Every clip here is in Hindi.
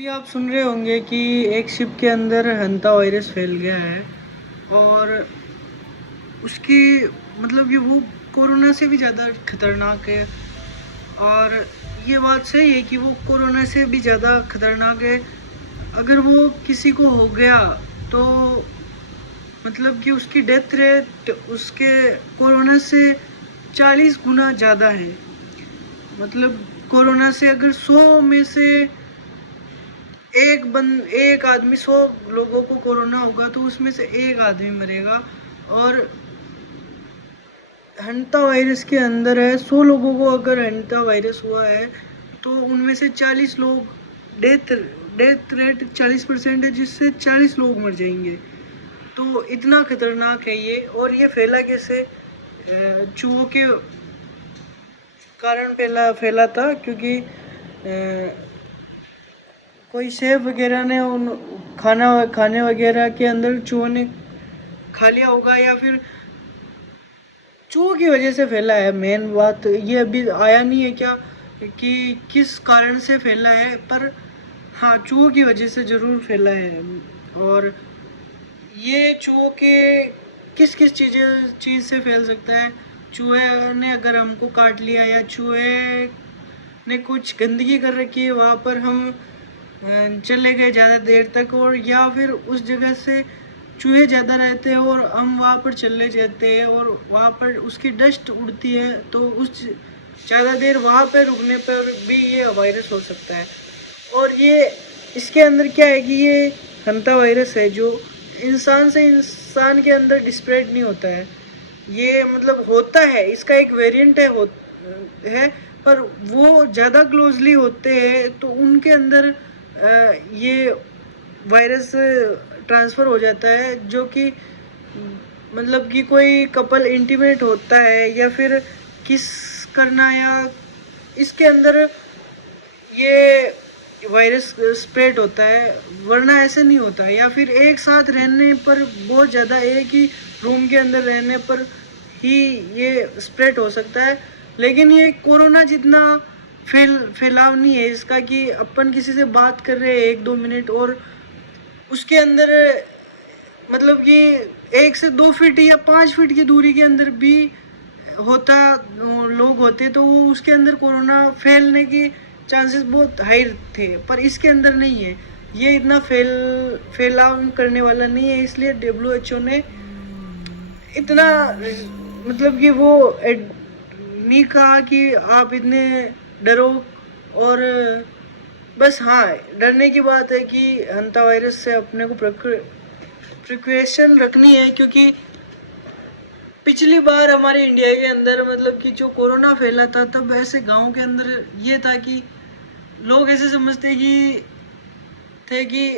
अभी आप सुन रहे होंगे कि एक शिप के अंदर हंता वायरस फैल गया है और उसकी मतलब कि वो कोरोना से भी ज़्यादा खतरनाक है। और ये बात सही है कि वो कोरोना से भी ज़्यादा खतरनाक है। अगर वो किसी को हो गया तो मतलब कि उसकी डेथ रेट उसके कोरोना से 40 गुना ज़्यादा है। मतलब कोरोना से अगर 100 में से एक आदमी 100 लोगों को कोरोना होगा तो उसमें से एक आदमी मरेगा। और हंता वायरस के अंदर है 100 लोगों को अगर हंता वायरस हुआ है तो उनमें से 40 लोग डेथ डेथ रेट 40% है, जिससे 40 लोग मर जाएंगे। तो इतना खतरनाक है ये। और ये फैला कैसे? चूहों के कारण फैला था, क्योंकि कोई शेफ वगैरह ने उन खाने वगैरह के अंदर चूहों ने खा लिया होगा, या फिर चूहों की वजह से फैला है। मेन बात ये अभी आया नहीं है क्या कि किस कारण से फैला है, पर हाँ, चूहों की वजह से ज़रूर फैला है। और ये चूहों के किस किस चीज़ से फैल सकता है? चूहे ने अगर हमको काट लिया, या चूहे ने कुछ गंदगी कर रखी है वहाँ पर, हम चले गए ज़्यादा देर तक, और या फिर उस जगह से चूहे ज़्यादा रहते हैं और हम वहाँ पर चले जाते हैं और वहाँ पर उसकी डस्ट उड़ती है, तो उस ज़्यादा देर वहाँ पर रुकने पर भी ये वायरस हो सकता है। और ये इसके अंदर क्या है कि ये हंता वायरस है जो इंसान से इंसान के अंदर स्प्रेड नहीं होता है। ये मतलब होता है, इसका एक वेरिएंट है, पर वो ज़्यादा क्लोजली होते हैं तो उनके अंदर ये वायरस ट्रांसफ़र हो जाता है, जो कि मतलब कि कोई कपल इंटीमेट होता है या फिर किस करना, या इसके अंदर ये वायरस स्प्रेड होता है, वरना ऐसे नहीं होता है। या फिर एक साथ रहने पर, बहुत ज़्यादा एक ही रूम के अंदर रहने पर ही ये स्प्रेड हो सकता है। लेकिन ये कोरोना जितना फैलाव नहीं है इसका कि अपन किसी से बात कर रहे हैं 1-2 मिनट और उसके अंदर मतलब कि 1 से 2 फीट या 5 फीट की दूरी के अंदर भी होता लोग होते तो वो उसके अंदर कोरोना फैलने की चांसेस बहुत हाई थे, पर इसके अंदर नहीं है। ये इतना फैलाव करने वाला नहीं है, इसलिए WHO ने इतना मतलब कि वो नहीं कहा कि आप इतने डरो। और बस हाँ, डरने की बात है कि हंता वायरस से अपने को प्रिकॉशन रखनी है, क्योंकि पिछली बार हमारे इंडिया के अंदर मतलब कि जो कोरोना फैला था, तब ऐसे गांव के अंदर ये था कि लोग ऐसे समझते कि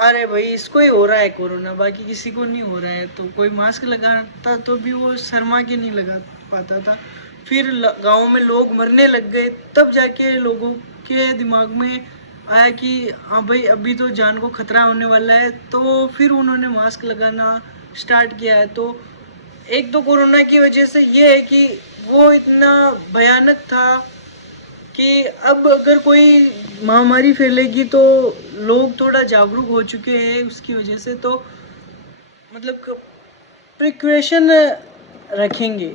अरे भाई इसको ही हो रहा है कोरोना, बाकी किसी को नहीं हो रहा है। तो कोई मास्क लगाता तो भी वो शर्मा के नहीं लगा पाता था। फिर गांव में लोग मरने लग गए, तब जाके लोगों के दिमाग में आया कि हाँ भाई अभी तो जान को खतरा होने वाला है, तो फिर उन्होंने मास्क लगाना स्टार्ट किया है। तो एक तो कोरोना की वजह से ये है कि वो इतना भयानक था कि अब अगर कोई महामारी फैलेगी तो लोग थोड़ा जागरूक हो चुके हैं उसकी वजह से, तो मतलब प्रिकॉशन रखेंगे।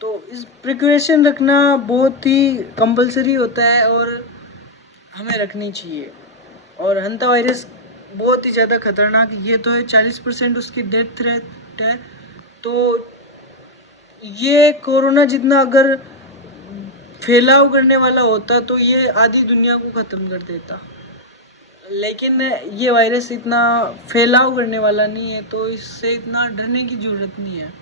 तो इस प्रिकॉशन रखना बहुत ही कंपलसरी होता है और हमें रखनी चाहिए। और हंता वायरस बहुत ही ज़्यादा खतरनाक ये तो है, 40% उसकी डेथ रेट है। तो ये कोरोना जितना अगर फैलाव करने वाला होता तो ये आधी दुनिया को ख़त्म कर देता, लेकिन ये वायरस इतना फैलाव करने वाला नहीं है, तो इससे इतना डरने की ज़रूरत नहीं है।